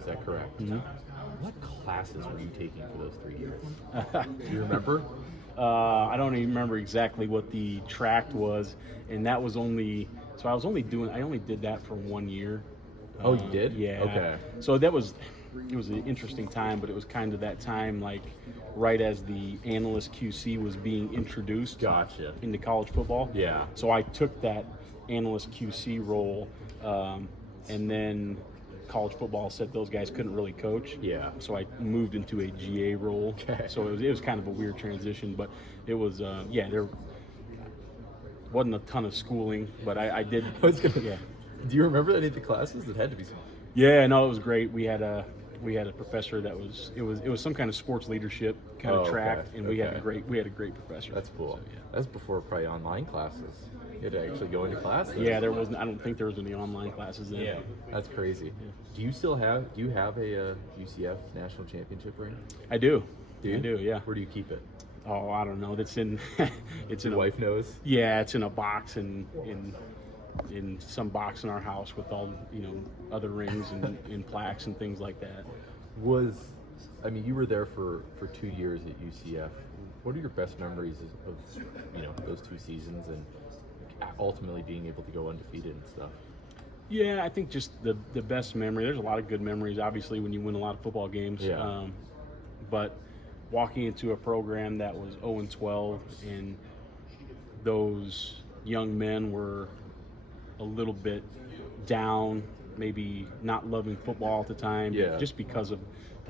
Is that correct? Mhm. What classes were you taking for those 3 years? Do you remember? I don't even remember exactly what the track was, and that was only so I only did that for 1 year. Oh, you did? Yeah. Okay. So it was an interesting time, but it was kind of that time, like right as the analyst QC was being introduced Gotcha. into college football. Yeah. So I took that analyst QC role, and then college football said those guys couldn't really coach. Yeah. So I moved into a GA role. Okay. So it was kind of a weird transition, but it was there wasn't a ton of schooling, but I did. Yeah. Do you remember any of the classes? It had to be some. Yeah, no, it was great. We had a professor that was some kind of sports leadership kind of track, okay. and we had a great professor. That's cool. So, yeah. That's before probably online classes. You had to actually go into classes. Yeah, there wasn't. I don't think there was any online classes then. Yeah, that's crazy. Yeah. Do you have a UCF national championship ring? I do. Do you? I do. Yeah. Where do you keep it? Oh, I don't know. It's in. It's in Your wife knows. Yeah, it's in a box in some box in our house with all other rings and plaques and things like that. You were there for 2 years at UCF. What are your best memories of those 2 seasons and ultimately being able to go undefeated and stuff? Yeah, I think just the best memory. There's a lot of good memories, obviously, when you win a lot of football games. Yeah. But walking into a program that was 0-12 and those young men were a little bit down, maybe not loving football at the time, just because of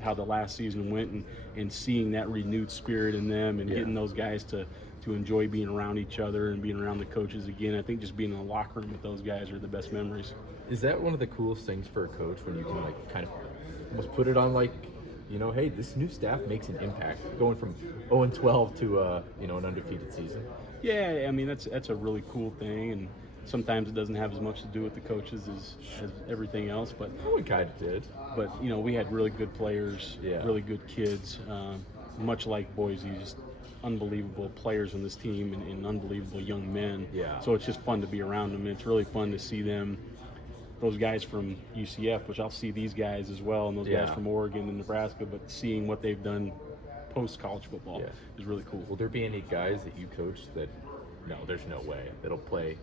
how the last season went, and seeing that renewed spirit in them and getting those guys to enjoy being around each other and being around the coaches again. I think just being in the locker room with those guys are the best memories. Is that one of the coolest things for a coach when you can kind of almost put it on hey, this new staff makes an impact going from 0-12 to an undefeated season? Yeah, I mean that's a really cool thing, and sometimes it doesn't have as much to do with the coaches as everything else, but it kind of did. But we had really good players, really good kids, much like Boise, just unbelievable players on this team and unbelievable young men. Yeah. So it's just fun to be around them. It's really fun to see them, those guys from UCF, which I'll see these guys as well, and those guys from Oregon and Nebraska, but seeing what they've done post-college football is really cool. Will there be any guys that you coach that, no, there's no way, that'll play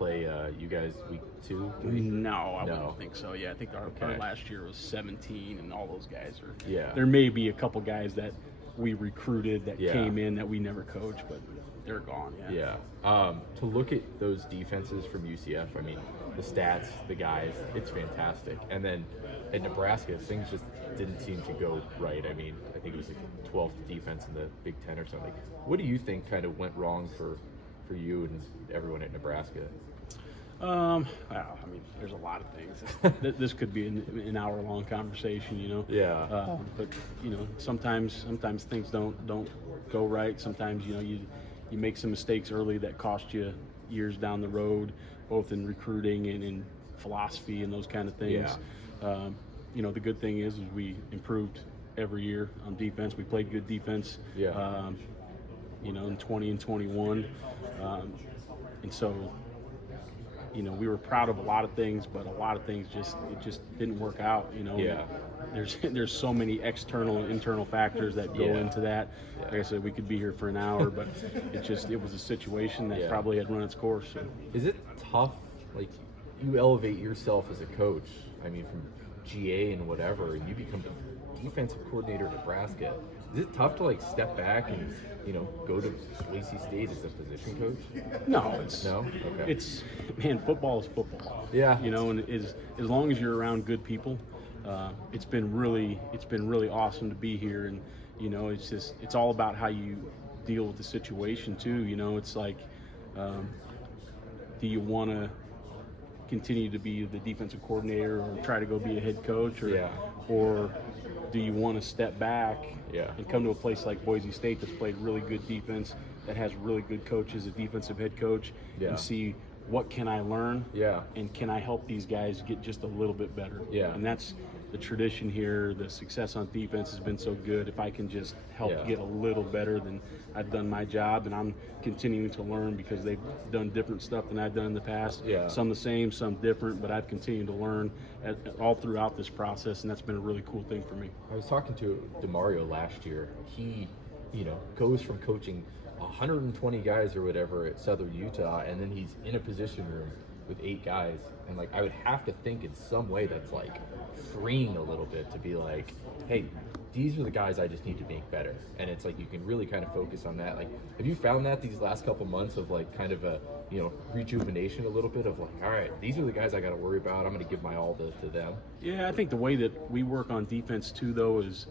you guys week 2? No, I wouldn't think so. Yeah, I think our last year was 17, and all those guys are. Yeah. There may be a couple guys that we recruited that came in that we never coached, but they're gone. Yeah. To look at those defenses from UCF, I mean, the stats, the guys, it's fantastic. And then at Nebraska, things just didn't seem to go right. I mean, I think it was like 12th defense in the Big Ten or something. What do you think kind of went wrong for you and everyone at Nebraska? Well, I mean, there's a lot of things. This could be an hour-long conversation, Yeah. But sometimes things don't go right. Sometimes you make some mistakes early that cost you years down the road, both in recruiting and in philosophy and those kind of things. Yeah. The good thing is we improved every year on defense. We played good defense. Yeah. In 20 and 21, and so. We were proud of a lot of things, but a lot of things just didn't work out. Yeah. There's so many external and internal factors that go into that. Like I said, we could be here for an hour, but it was a situation that probably had run its course. So. Is it tough? Like, you elevate yourself as a coach. I mean, from GA and whatever, and you become defensive coordinator at Nebraska. Is it tough to step back and go to Boise State as a position coach? No, Okay. It's football is football. Yeah. And as long as you're around good people, it's been really awesome to be here, and it's all about how you deal with the situation too. It's like, do you want to continue to be the defensive coordinator or try to go be a head coach, or do you want to step back and come to a place like Boise State that's played really good defense, that has really good coaches, a defensive head coach, and see what can I learn? Yeah. And can I help these guys get just a little bit better? Yeah. And that's the tradition here. The success on defense has been so good. If I can just help get a little better, then I've done my job, and I'm continuing to learn because they've done different stuff than I've done in the past. Yeah. Some the same, some different, but I've continued to learn all throughout this process, and that's been a really cool thing for me. I was talking to DeMario last year. He, goes from coaching 120 guys or whatever at Southern Utah, and then he's in a position room with 8 guys. And like, I would have to think in some way that's like freeing a little bit to be like, hey, these are the guys I just need to make better. And it's like, you can really kind of focus on that. Like, have you found that these last couple months of like kind of a, rejuvenation a little bit of like, all right, these are the guys I got to worry about. I'm going to give my all to them. Yeah, I think the way that we work on defense too, though, is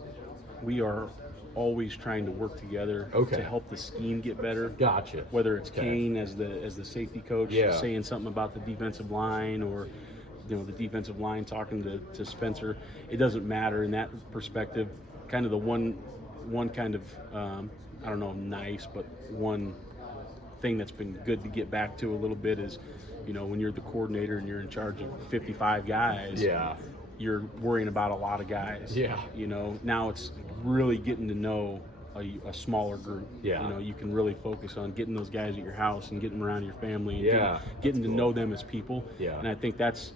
we are always trying to work together to help the scheme get better. Gotcha. Whether it's Kane as the safety coach saying something about the defensive line, or the defensive line talking to Spencer, it doesn't matter in that perspective. Kind of the one kind of I don't know, nice, but one thing that's been good to get back to a little bit is, when you're the coordinator and you're in charge of 55 guys, you're worrying about a lot of guys. Yeah. Now it's really getting to know a smaller group. Yeah. You can really focus on getting those guys at your house and getting them around your family and getting to know them as people. Yeah. And I think that's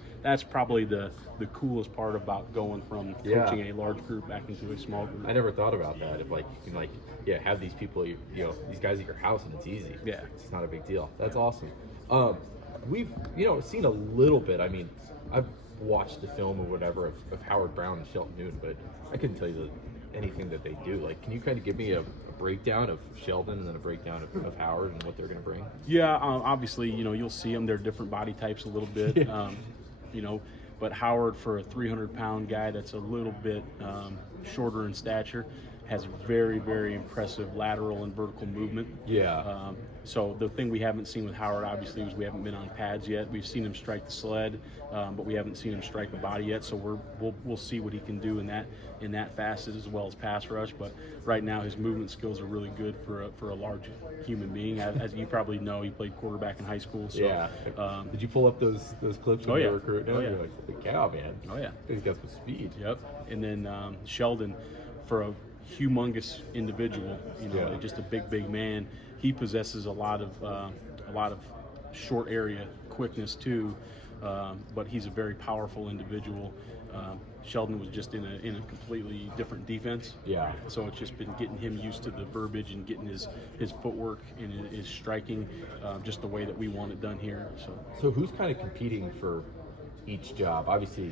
probably the coolest part about going from coaching a large group back into a small group. I never thought about that. If like you can have these people, these guys at your house, and it's easy. Yeah. It's not a big deal. That's awesome. We've seen a little bit. I mean, I've watched the film or whatever of Howard Brown and Shelton Newton, but I couldn't tell you anything that they do. Like, can you kind of give me a breakdown of Sheldon and then a breakdown of Howard and what they're going to bring? Yeah, obviously, you'll see them. They're different body types a little bit, but Howard, for a 300-pound guy that's a little bit shorter in stature, has very, very impressive lateral and vertical movement. Yeah. So the thing we haven't seen with Howard, obviously, is we haven't been on pads yet. We've seen him strike the sled, but we haven't seen him strike the body yet. So we'll see what he can do in that facet as well as pass rush. But right now, his movement skills are really good for a large human being. As you probably know, he played quarterback in high school. So, yeah. Did you pull up those clips when you were recruiting? Oh, yeah. You're like, the cow, man. Oh yeah. He's got some speed. Yep. And then Sheldon, for a humongous individual, just a big man. He possesses a lot of short area quickness too, but he's a very powerful individual. Sheldon was just in a completely different defense. Yeah. So it's just been getting him used to the verbiage and getting his footwork and his striking just the way that we want it done here. So who's kind of competing for each job? Obviously,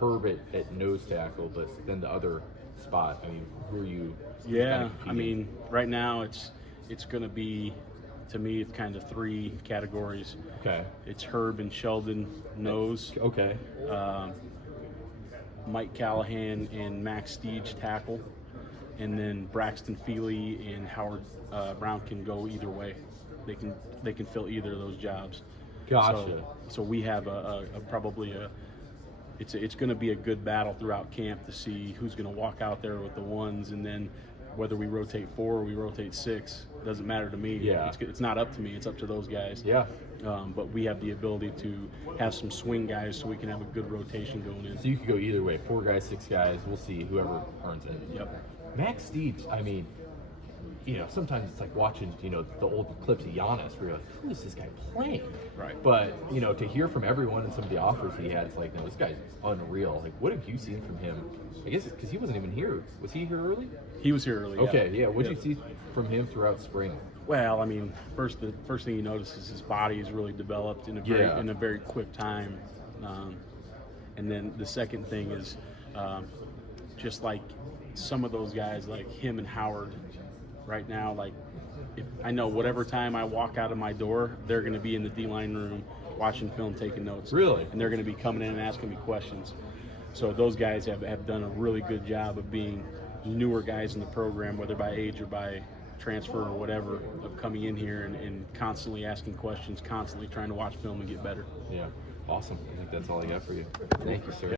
Herb at nose tackle, but then the other spot. I mean, who are you? Yeah, I mean, right now it's going to be, to me, it's kind of 3 categories. Okay. It's Herb and Sheldon nose. Okay. Mike Callahan and Max Steege tackle, and then Braxton Feely and Howard Brown can go either way. They can fill either of those jobs. Gotcha. So we have probably it's going to be a good battle throughout camp to see who's going to walk out there with the ones, and then whether we rotate 4 or we rotate 6 doesn't matter to me. Yeah. It's not up to me. It's up to those guys. Yeah. But we have the ability to have some swing guys so we can have a good rotation going in. So you could go either way, 4 guys, 6 guys. We'll see whoever earns it. Yep. Max Steege, I mean, sometimes it's like watching, the old clips of Giannis where you're like, who is this guy playing? Right. But, to hear from everyone and some of the offers he had, it's like, no, this guy's unreal. Like, what have you seen from him? I guess it's because he wasn't even here. Was he here early? He was here early. Okay, yeah. What did you see from him throughout spring? Well, I mean, the first thing you notice is his body is really developed in a very quick time, and then the second thing is just like some of those guys, like him and Howard, right now, like if I know whatever time I walk out of my door, they're going to be in the D-line room watching film, taking notes. Really? And they're going to be coming in and asking me questions. So those guys have done a really good job of being newer guys in the program, whether by age or by transfer or whatever, of coming in here and constantly asking questions, constantly trying to watch film and get better. Yeah, awesome. I think that's all I got for you. Thank you, sir.